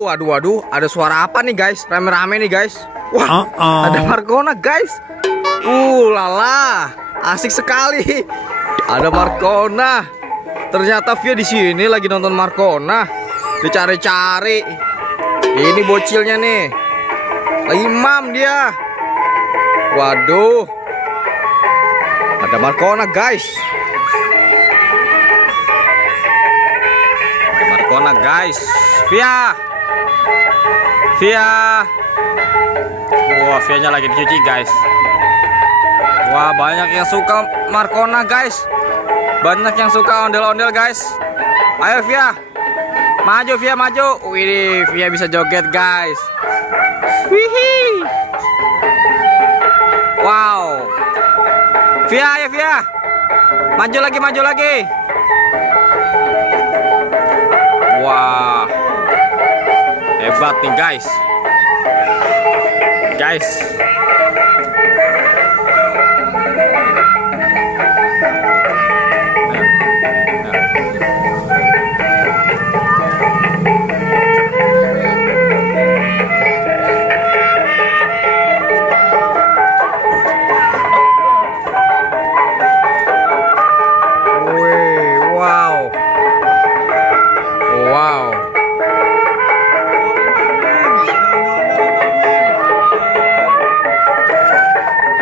Waduh, waduh, ada suara apa nih guys? Rame-rame nih guys. Wah, ada Markona guys. Lala, asik sekali. Ada Markona. Ternyata Via di sini lagi nonton Markona. Dicari-cari. Ini bocilnya nih. Lagi mam dia. Waduh. Ada Markona guys. Ada Markona guys. Via. Wah, Via-nya lagi dicuci guys. Wah, banyak yang suka Markona guys. Banyak yang suka ondel-ondel guys. Ayo Via. Maju Via, maju. Wih, Via bisa joget guys. Wih. Wow. Via, ayo Via. Maju lagi, maju lagi. Wah. Hebat nih guys.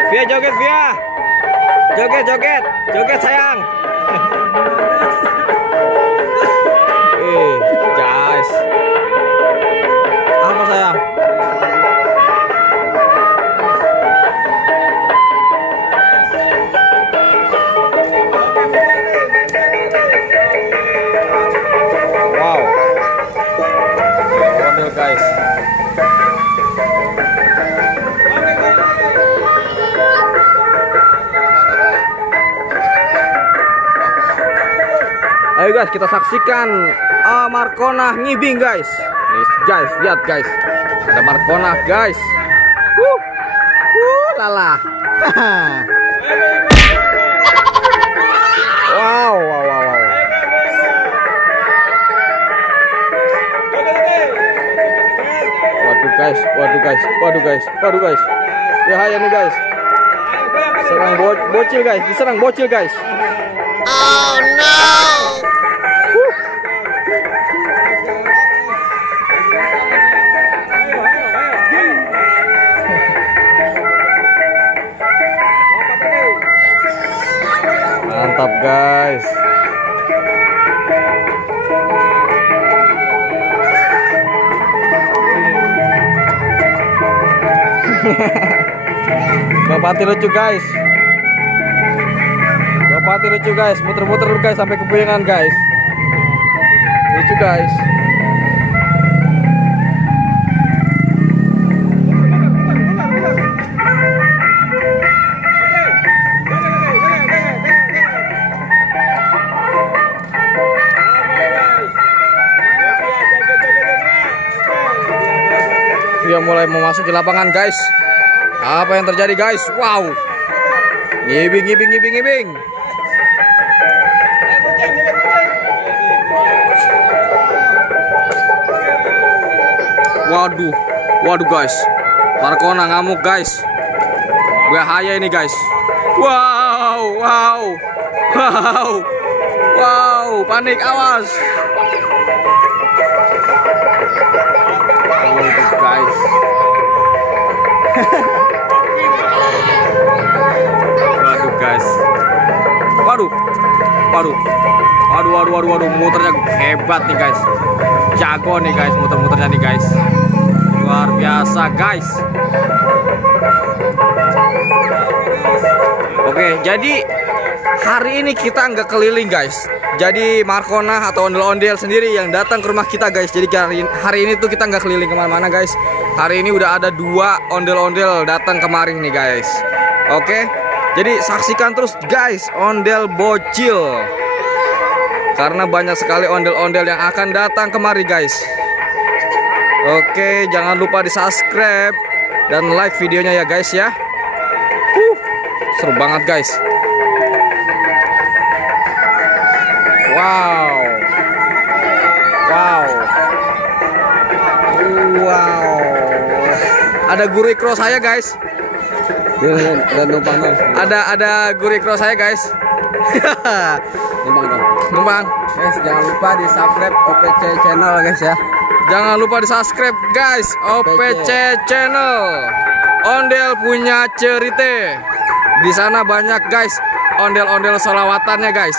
Via joget, Via. Joget sayang. Guys. Apa sayang? Wow. Ondel guys. Ayo guys, kita saksikan Markona ngibing guys. Nih guys, lihat guys. Ada Markona guys. Lala. Wow. Waduh guys. Bahaya nih guys. Serang bocil guys, diserang bocil guys. Oh no. Mantap guys. Bapati lucu guys. Muter-muter guys sampai kepuyangan guys. Lucu guys. Dia mulai memasuki lapangan guys. Apa yang terjadi guys? Wow. Ngibing. Waduh guys. Markona ngamuk guys. Bahaya ini guys. Wow. Panik, awas. Guys. Waduh guys. Waduh, muternya hebat nih guys. Jago nih guys, muter-muternya nih guys. Luar biasa guys. Oke, jadi hari ini kita nggak keliling guys. Jadi Markona atau ondel-ondel sendiri yang datang ke rumah kita guys. Jadi hari ini tuh kita nggak keliling kemana-mana guys. Hari ini udah ada 2 ondel-ondel datang kemari nih guys. Oke, jadi saksikan terus guys ondel bocil. Karena banyak sekali ondel-ondel yang akan datang kemari guys. Oke, jangan lupa di subscribe dan like videonya ya guys ya. Seru banget guys. Wow. Wow. Ada guru ikro saya guys. Dan numpang dong. Ada guru ikro saya guys. Numpang dong. Numpang. Guys, jangan lupa di subscribe OPC channel guys ya. Jangan lupa di subscribe guys OPC channel. Ondel punya cerita. Di sana banyak guys ondel-ondel solawatannya guys.